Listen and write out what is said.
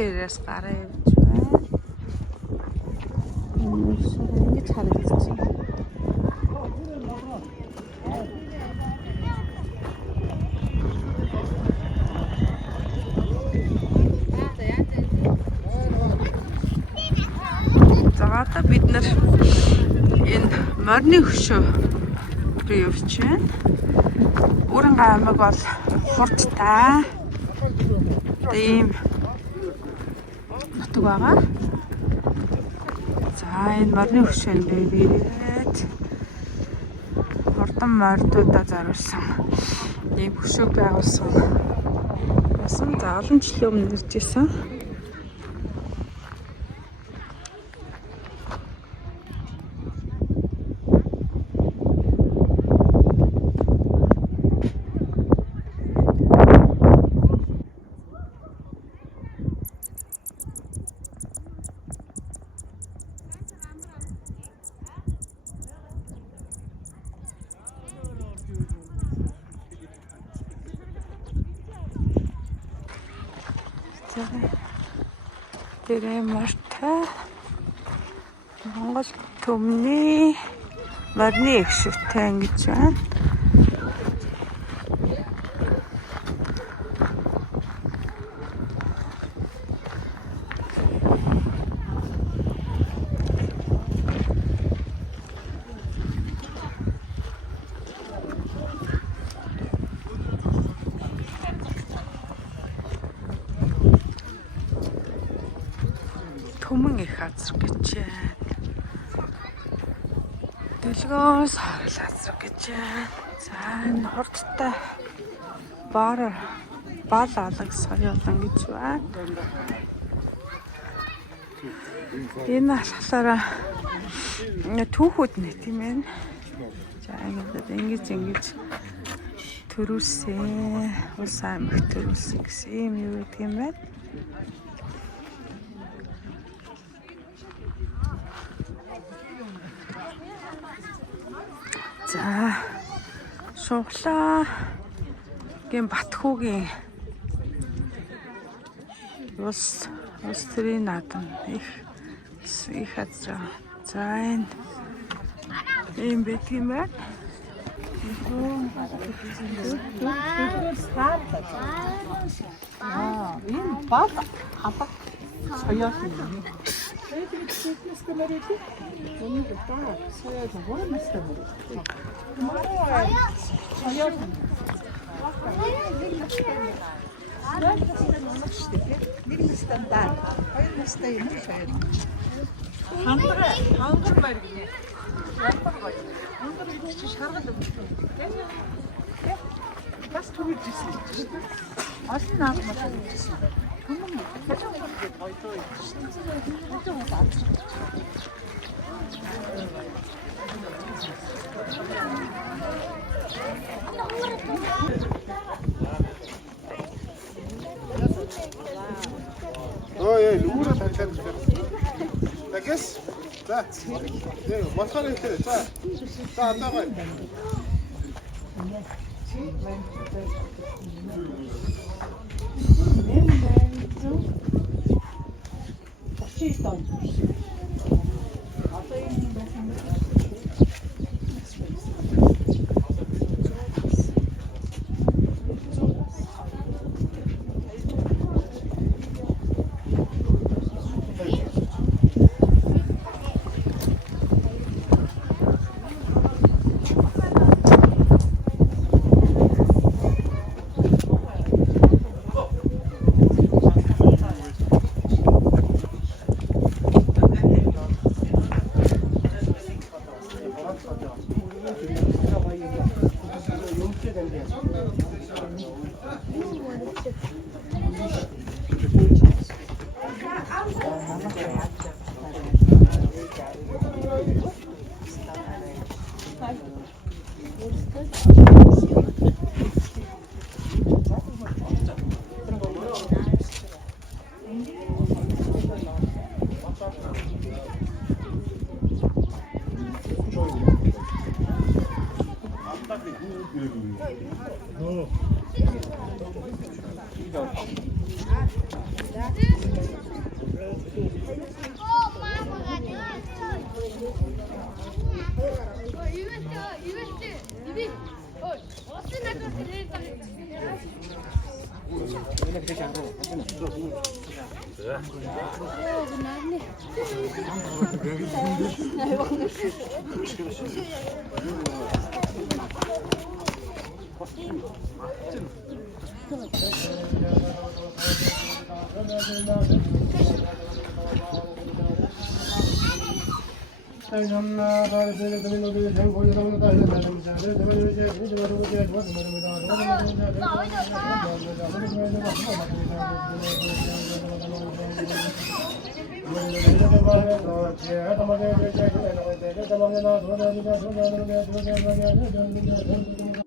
хэрээс гараа явж байна. Ингэж харагдаж байна. За одоо бид нар энэ морины хөшөө рүү явж байна. Бүрэн аймаг бол хурдтай. Тийм нутаг байгаа. За энэ морины хөшөөнд ирээд хурдан мордуудаа зориулсан ийм хөшөөг байгуулсан. За олон жилийн өмнө ирж исэн. Тэрэ мартай Монгол төмний морины хөшөөтэй ингэж байна. Төмөн их газар гэж байна. Дэлгөөс харал газар гэж байна. За энэ хурдтай бал алаг соёолон гэж байна. Энэ алхалаараа түүхүүд нэ тийм ээ. За ингэж төрүүлсэн. Улс аймаг төрүүлсэн гэсэн юм юу тийм байна. За шуглаа гэм Батхүүгийн улс төрийн наадам их газар. За энэ юм бэ тийм байна. Энэ бал алга соёол юм. Ой, лүүрэ тавьчихсан. Тэгээс за. Тэг болохоор хэлээ. За. За одоогоо. No. Thank you.